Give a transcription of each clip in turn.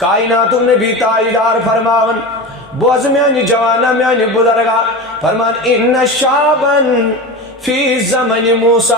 کائنات نبی تاجدار فرماون بوز میانی جوانا میانی بزرگا فرمان ان شابن فی زمن موسیٰ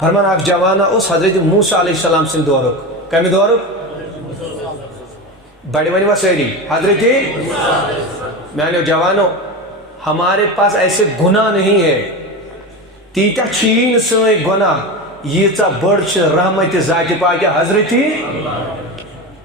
فرمان اک جوانا اس حضرت موسیٰ علیہ السلام سے دورک کمی دورک بڑی بڑی وسیری حضرت میانی جوانو ہمارے پاس ایسے گناہ نہیں ہے تیتا چھین سوئے گناہ یہ تا بڑھ رحمت ذات پاک حضرتی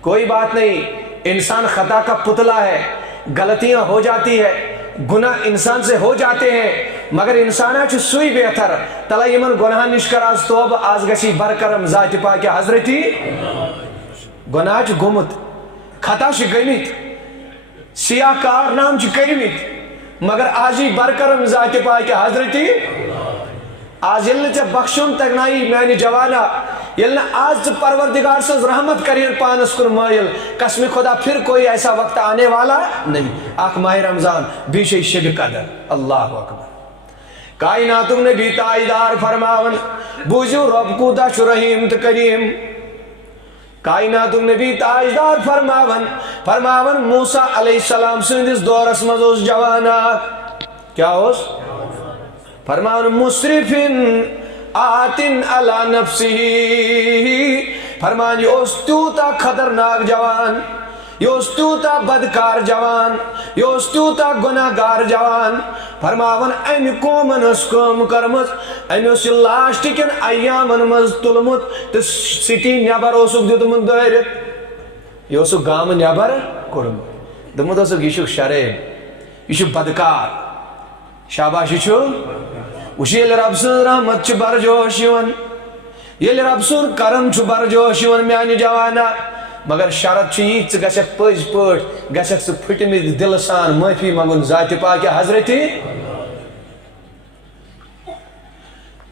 کوئی بات نہیں انسان خطا کا پتلا ہے غلطیاں ہو جاتی ہے گناہ انسان سے ہو جاتے ہیں مگر انسانا چھ سوئی بہتر تلا یمن گناہ نشکر آز توب آز گسی برکرم ذات پاک حضرتی گناہ چھ گمت خطا چھ گمت سیاہ کار نام چھ کرمت مگر آجی برکرم ذات پاک حضرتی آج یلن چا بخشن تگنائی میانی جوانا یلن آج پروردگار سے رحمت کرین پانس کن مائل قسم خدا پھر کوئی ایسا وقت آنے والا نہیں آخ ماہ رمضان بیش شب قدر اللہ اکبر کائناتم نبی تاجدار فرماون بوجو رب کو دش رحیم کریم کائناتم نبی تاجدار فرماون موسیٰ علیہ السلام سندس دورس مزوس جوانا کیا ہوس فرمان مصرفن آتن علی نفسی فرمان یہ استوتا خطرناک جوان یہ استوتا بدکار جوان یہ استوتا گناہگار جوان فرماون این قومن اس قوم کرمت این اس لاشت کن ایامن مز تلمت تو سٹی نیبر اسک دیتمن دائرت یہ اسک گام نیبر کرمت دمت اسک یشک شریب یشک بدکار شاباشی چھو وشی یل رب سن رحمت چھ برجوش یون یل رب سن کرم چھ برجوش یون میانی جوانا مگر شرط چھ یہ چھ گشک پج پٹ گشک سے پھٹمت دل سان معافی منگن ذات پاک حضرتی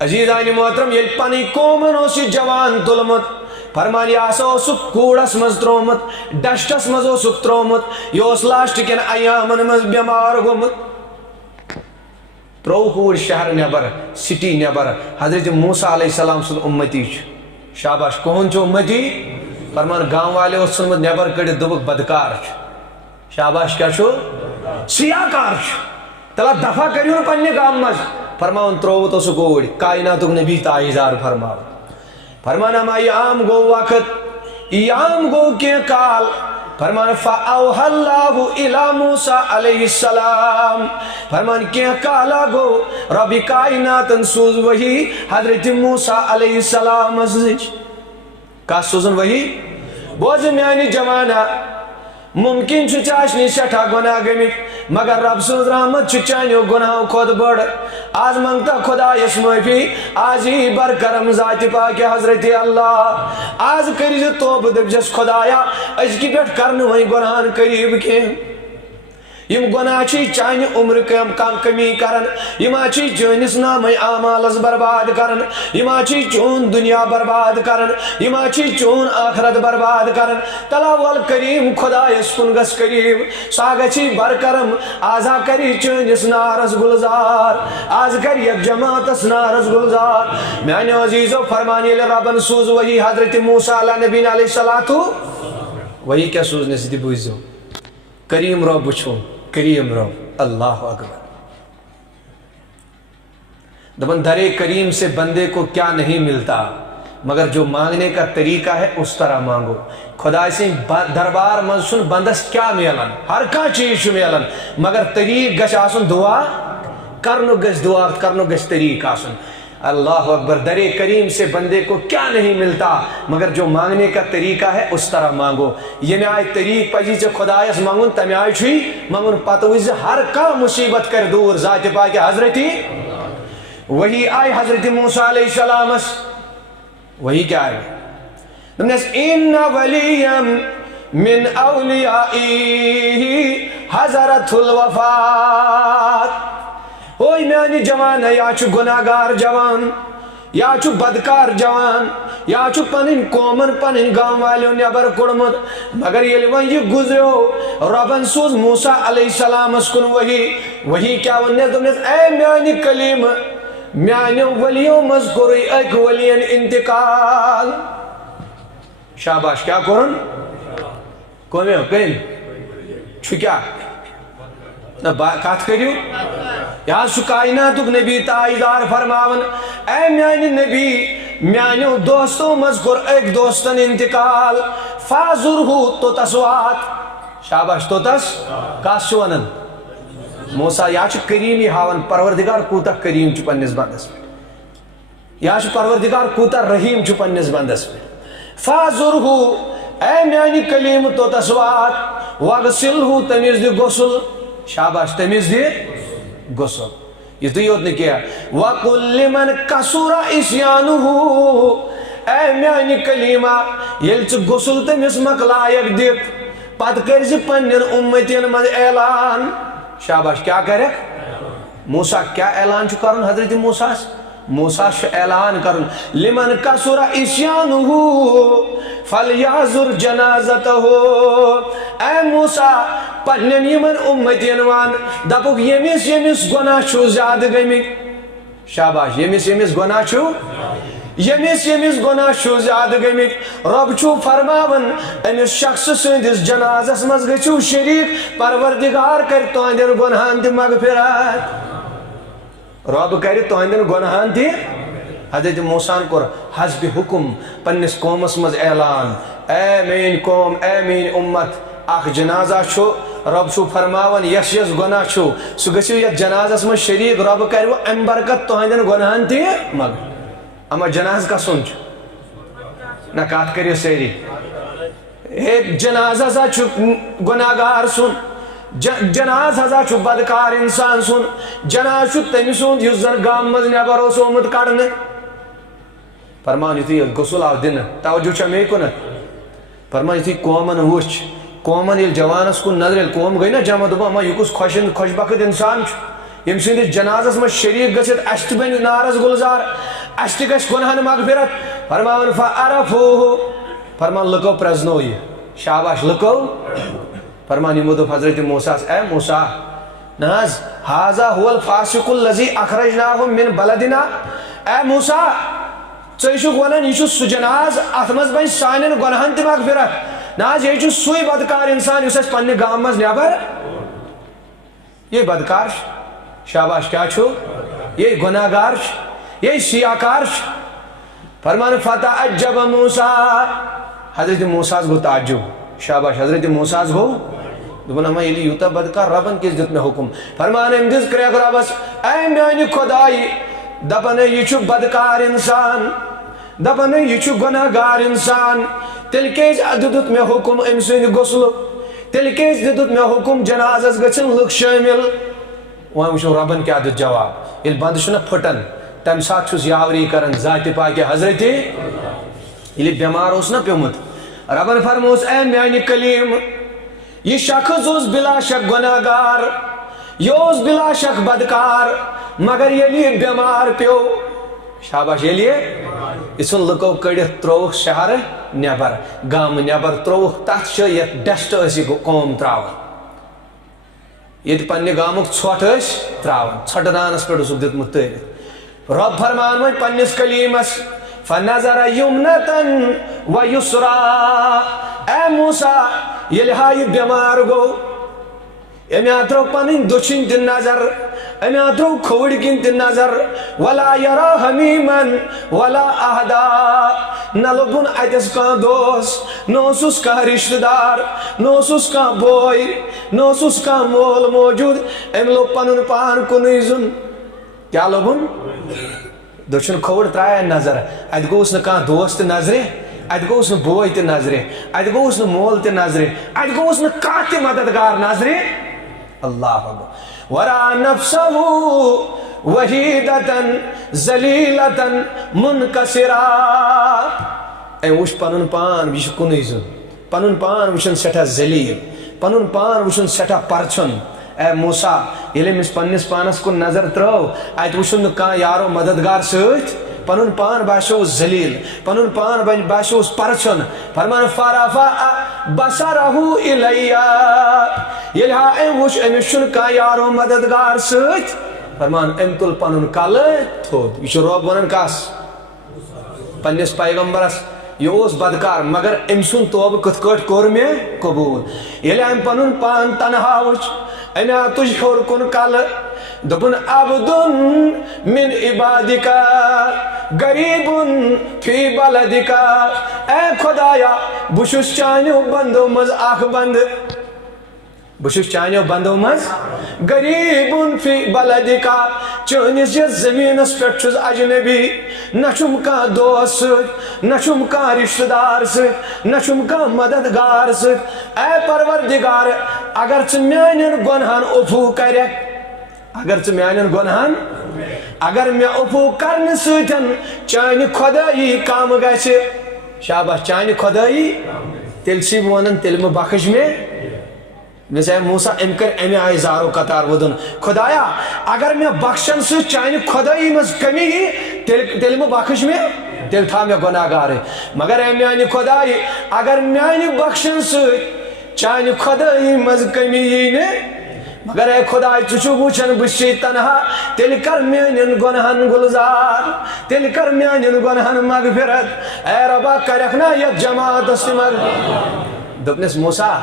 عزیزانی محترم یل پنی قومن اسی جوان تلمت فرمانی آسا اسک کوڑس مز ترومت ڈشٹس مز اسک ترومت یہ اس لاشت کن ایامن مز بیمار گمت تروہور شہر نیبر سٹی نیبر حضرت موسیٰ علیہ السلام سن امتی شاباش کون چھو امتی فرمان گاؤں والے اس سنمت نیبر کڑی دبک بدکار شاباش کیا چھو سیاکار چھو تلا دفع کریون پنی گام مز فرمان تروہ تو سکوڑ کائناتک نبی تاجدار فرمان ہم ایام گو وقت ایام گو کے کال فرمان فَأَوْحَ اللَّهُ إِلَى مُوسَىٰ علیہ السلام فرمان کیا کالا گو ربی کائناتن سوز وہی حضرت موسیٰ علیہ السلام کا سوزن وہی بوز میانی جوانا ممکن چھ چاشنی شٹھا گناہ گمت مگر رب سوز رحمت چھ چانیو گناہ خود بڑھ آج منگتا خدا یس معافی آج ہی برکرم ذات پاک حضرت اللہ آج کریز توب دب جس خدایا اج کی بیٹھ کرن ہوئی گناہن قریب کے یم گناہ چھی چانی عمر کم کمی کرن یما چھی چونس نام اعمالس برباد کرن یما چھی چون دنیا برباد کرن یما چھی چون آخرت برباد کرن تلاول کریم خدا یسکن گس کریم ساگا چھی برکرم آزا کری چونس نارس گلزار آز کر یک جماعتس نارس گلزار میانی عزیزو فرمانی ربن سوز وہی حضرت موسیٰ علیہ نبی علیہ السلام وہی کیا سوزنے سے دی بوزو کریم رب بچھو کریم رب اللہ اکبر دبن در کریم سے بندے کو کیا نہیں ملتا مگر جو مانگنے کا طریقہ ہے اس طرح مانگو خدا سے دربار منسون بندس کیا میلن ہر کا چیز میلن مگر طریق گش آسن دعا کرنو گش دعا کرنو گش طریق آسن اللہ اکبر در کریم سے بندے کو کیا نہیں ملتا مگر جو مانگنے کا طریقہ ہے اس طرح مانگو یہ میں آئے طریق پجی سے خدایس مانگن تمی آئی چھوئی مانگن پاتویز ہر کا مصیبت کر دور ذات پاک حضرتی وہی آئے حضرت موسیٰ علیہ السلام وہی کیا آئے نمنس ان ولیم من اولیائی حضرت الوفات ہوئی میانی جوان ہے یا چھو گناہگار جوان یا چھو بدکار جوان یا چھو پنن قومن پنن گاؤں والیوں نیبر کڑمت مگر یہ لیوان یہ گزرو ربن سوز موسیٰ علیہ السلام اسکن وہی کیا ونیز دمنیز اے میانی کلیم میانی ولیوں مذکری ایک ولین انتقال شاباش کیا کرن کومیو کم چھکیا نا کات کریو یا سو کائناتک نبی تائیدار فرماون اے میانی نبی میانیو دوستوں مذکر ایک دوستن انتقال فازرہو تو تسوات شاباش تو تس کاس چونن موسیٰ یا چھ کریمی ہاون پروردگار کوتا کریم چھ پنیس بندس میں یا چھ پروردگار کوتا رحیم چھ پنیس بندس میں فازرہو اے میانی کلیم تو تسوات وغسلہو تمیز دی غسل شاباش تمیز دی غسل یہ تو یوت نے کیا وَقُلْ لِمَنْ قَصُرَ إِسْيَانُهُ اے میانی کلیمہ یل چھ غسل تمیز مقلائق دیت پت کرزی پنن امتین من اعلان شاباش کیا کرے موسیٰ کیا اعلان چھ کرن حضرت موسیٰ موسیٰ چھ اعلان کرن لمن قصر عصیانہ فلیعذر جنازتہ اے موسیٰ پنن یمن امتین وان دپک یمس گناہ چھو زیادہ گمت شاباش یمس گناہ چھو یمس گناہ چھو زیادہ گمت رب چھو فرماون امس شخص سندس جنازس مز گچھو شریک پروردگار کر تہندین گناہن تہ مغفرت رب کر تہندین گناہن تہ حضرت موسیٰ کور حسب حکم پنس قومس مز اعلان اے مین قوم اے مین امت اخ جنازہ چھو رب چھو فرماون یس گناہ چھو سہ گژھو یتھ جنازس مز شریک رب کرو ام برکت تہندین گناہن تہ مغفرت اما جناز کا سنچ نہ کات کریو سیری ایک جنازہ سا چھو گناہگار سن جناز ہزا چھو بدکار انسان سن جناز چھو تمی سن یس زن گام مز نیبر اس اومد کڑنے فرمان یتھی غسل آو دن توجہ چھ میں کن فرمان یتھی قومن وچ قومن یل جوانس کن نظر یل قوم گئی نا جمع دبا اما یہ کس خوش بخت انسان چھ یم سندس جنازس مز شریک گژھت اشت بن نارس گلزار اشت گژھ گناہن مغفرت فرمان فعرفوہ فرمان لکو پرزنو یہ شاباش لکو فرمان یمو دوپ حضرت موسیٰ اے موسیٰ ناز حاضا هو الفاسق الذی اخرجناہم من بلدنا اے موسیٰ ژےٚ ونان یہ سہ جناز ات مز بن سانین گناہن تہ مغفرت ناز یہ سوی بدکار انسان اس پنہ گام مز نیبر یہ بدکار شاباش کیا چھو یہ گناہگار یہ سیاکار فرمان فتعجب موسیٰ حضرت موسیٰ گو تعجب شاباش حضرت موسیٰ گو دپن اما یلی یوتا بدکار ربن کس دیت میں حکم فرمان ام دس کریک ربس اے میانی خدائی دپن یہ چھو بدکار انسان دپن یہ چھو گناہگار انسان تیل کیس دیت میں حکم ام سند غسل تیل کیس دیت میں حکم جنازس گچھن لک شامل وہاں وچھو ربن کیا دیت جواب یل بند چھنا پھٹن تم ساتھ چھس یاوری کرن ذات پاک حضرت یلی بیمار اس نا پیومت ربن فرموس اے میانی کلیم یہ شخص اس بلا شک گناہگار یہ اس بلا شک بدکار مگر یلی بیمار پیو شاباش یلی اسن لکو کڑت تروخ شہر نیبر گام نیبر تروخ تحت چھ یت ڈسٹ اسی قوم تراون یہ پنہ گامک ژھوٹ اس تراون ژھٹنانس پہ اس دیتمت تٲرِتھ رب فرمان وۄنۍ پننس کلیمس فنظر یمنتن و یسرا اے موسیٰ ییٚلہِ ہا یہِ بیمار گوٚو أمۍ ہا ترٛوو پنٕنۍ دٔچھِنۍ تہِ نظر أمۍ ہا ترٛوو کھووٕرۍ کِنۍ تہِ نظر ولا یرا حمیٖمن ولا احدا نہ لوٚبُن اتٮ۪س کانٛہہ دوس نہ اوسُس کانٛہہ رشتہٕ دار نہ اوسُس کانٛہہ بوے نہ اوسُس کانٛہہ مول موجوٗد أمۍ لوٚب پنُن پان کُنُے زوٚن کیا لوٚبُن دٔچھُن کھووُر ترٛایے نظر اتہِ گوٚوُس نہٕ کانٛہہ دوس تہِ نظرِ اتہِ گوٚوُس نہٕ بوے تہِ نظرِ اتہِ گوٚوُس نہٕ مول تہِ نظرِ اتہِ گوٚوُس نہٕ کانٛہہ تہِ مددگار نظرِ اللہ اکبر ورا نفسه وحیدتن ذلیلتن منکسرا أمۍ وُچھ پنُن پان یہِ چھُ کُنُے زوٚن پنُن پان وٕچھُن سٮ۪ٹھاہ ذلیل پنُن پان وٕچھُن سٮ۪ٹھاہ پرژھُن اے موسیٰ ییٚلہِ أمِس پننس پانس کُن نظر ترٲو اتہِ وٕچھُن نہٕ کانٛہہ یارو مددگار سۭتۍ پنُن پان باسیوس ذلیل پنُن پان باسیوس پرژھُن فرمان فرفع بصرہ الیہ ییٚلہِ ہا أمۍ وٕچھ أمِس چھُنہٕ کانٛہہ یارو مددگار سۭتۍ فرمان أمۍ تُل پنُن کلہٕ تھوٚد یہ چھُ رب ونان کس پننس پیغمبرس یہ اس بدکار مگر ام سن توبہ کت کٹ کور میں قبول یل ام پنن پان تنہا وچ انا تجھ ہور کن کل دبن عبد من عبادکا غریب فی بلدکا اے خدایا بشس چانیو بندو مز اخ بند بشس چانیو بندو مز غریب فی بلدکا چونس یہ زمینس پہ چھس اجنبی نچم کا دوست نچم کا رشتہ دار نچم کا مددگار اے پروردگار اگر ژٕ میانن گنہن عفو کرک اگر ژٕ میانن گنہن اگر میں عفو کرنے سۭتۍ چانہِ خۄدٲیی کم گژھِ شاباش چانہِ خۄدٲیی تیٚلہِ چھِ ونان تیٚلہِ مہ بخش مےٚ اے موسیٰ أمۍ کر امہِ آیہِ زارو قطار ودُن خۄدایا اگر مےٚ بخشن سۭتۍ چانہِ خۄدٲیی منٛز کمی یی تیٚلہِ مہ بخش مےٚ تیٚلہِ تھاو مےٚ گۄناہ گارٕے مگر اے میانہِ خۄدایہِ اگر میانہِ بخشن سۭتۍ چانہِ خۄدٲیی منٛز کمی یی نہٕ مگر اے خدای ژٕ چھُکھ وٕچھان بہٕ چھُسے تنہا تیٚلہِ کر میانٮ۪ن گۄنہن گُلزار تیٚلہِ کر میانٮ۪ن گۄنہن مغفرت اے ربا کرکھ نا یتھ جماعتس تہِ دوٚپنس موسیٰ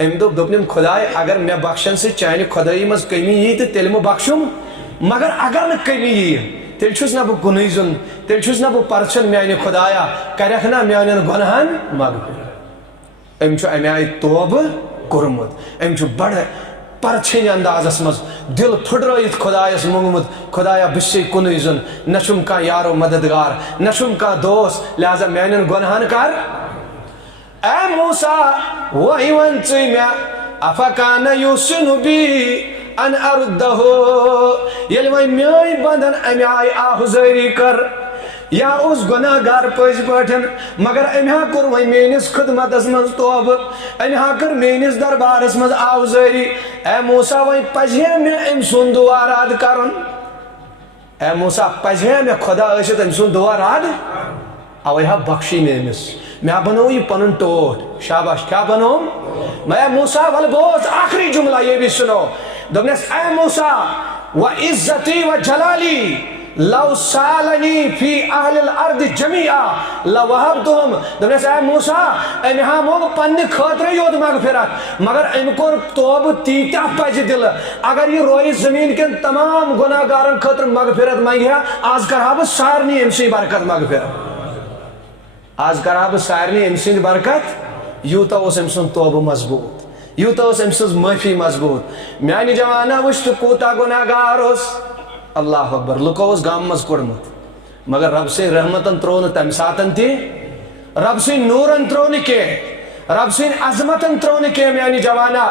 أمۍ دوٚپنم خداے اگر مےٚ بخشن سۭتۍ چانہِ خۄدٲیی منٛز کمی یی تہٕ تیٚلہِ مہ بخشُم مگر اگر نہٕ کمی یی تیٚلہِ چھُس نا بہٕ کُنُے زوٚن تیٚلہِ چھُس نا بہٕ پرژھان میانہِ خدایا کرکھ نا میانٮ۪ن گۄنہن مغفرت أمۍ چھُ امہِ آیہِ توبہٕ کوٚرمُت أمۍ چھُ بڑٕ پرچھن اندازس مز دل پھٹرٲیِتھ خدایس مونگمت خدایا بہٕ چھُسے کُنُے زوٚن نہ چھُم کانٛہہ یارو مددگار نہ چھُم کانٛہہ دوست لہذا میانٮ۪ن گۄنہن کر اے موسیٰ وۄنۍ ون ژٕے مےٚ افکانہ یوسن بی ان اردہ ییٚلہِ وۄنۍ میٲنۍ بندن امہِ آیہِ آہُزٲری کر یا اوس گۄناہ گار پٔزۍ پٲٹھۍ مگر أمۍ ہا کوٚر وۄنۍ میٲنِس خدمتس منٛز توبہٕ أمۍ ہا کٔر میٲنِس دربارس منٛز آوزٲری اے موسیٰ وۄنۍ پزِہے مےٚ أمۍ سُنٛد دُعا رد کرُن اے موسیٰ پزِہے مےٚ خۄدا ٲسِتھ أمۍ سُنٛد دُعا رد اوے ہا بخشی مےٚ أمِس مےٚ ہا بنوو یہِ پنُن ٹوٹھ شاباش کیٛاہ بنووُم اے موسیٰ ول بوز آخری جملہ یہ بھی سنو دوٚپنس اے موسیٰ وعزتی وجلالی لو سالنی فی اہل الارض جمیعا لوہبتہم دوٚپنس اے موسیٰ أمۍ ہا موٚنگ پننہِ خٲطرٕ یوت مغفرت مگر أمۍ کوٚر توبہٕ تیٖتیاہ پزِ دلہٕ اگر یہِ رویہِ زمیٖن کٮ۪ن تمام گۄناہ گارن خٲطرٕ مغفرت منگہِ ہا آز کرہا بہٕ سارنٕے أمۍ سٕنٛدۍ برکت مغفرت آز کرہا بہٕ سارنٕے أمۍ سٕنٛدۍ برکت یوٗتاہ اوس أمۍ سُنٛد توبہٕ مضبوٗط یوٗتاہ اوس أمۍ سٕنٛز معٲفی مضبوٗط میانہِ جوانا وٕچھ تہٕ کوٗتاہ گۄناہ گار اوس اللہ اکبر لُکو اوس گامہٕ منٛز کوٚڑمُت مگر رب سٕنٛدۍ رحمتن ترٛوو نہٕ تمہِ ساتن تہِ رب سٕنٛدۍ نوٗرن ترٛوو نہٕ کینٛہہ رب سٕنٛدۍ عظمتن ترٛوو نہٕ کینٛہہ میانہِ جوانا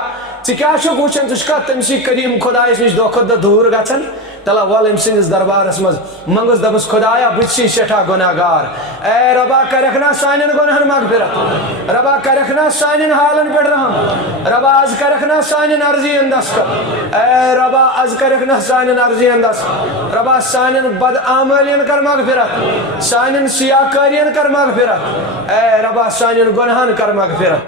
ژٕ کیٛاہ چھُکھ وٕچھان ژٕ چھُکھا تٔمسٕے قریٖم خۄدایس نِش دۄہ کھۄتہٕ دۄہ دوٗر گژھان تلا ول أمۍ سٕنٛدِس دربارس منٛز منگس دپس خۄدایا بہٕ چھُسے سٮ۪ٹھاہ گۄناہ گار اے ربا کرکھ نا سانٮ۪ن گۄنہن مغفرت ربا کرکھ نا سانٮ۪ن حالن پٮ۪ٹھ رحم ربا آز کرکھ نا سانٮ۪ن عرضین دستخط اے ربا آز کرکھ نا سانٮ۪ن عرضین دستخط ربا سانٮ۪ن بدعمٲلین کر مغفرت سانٮ۪ن سیاہ کٲرین کر مغفرت اے ربا سانٮ۪ن گۄنہن کر مغفرت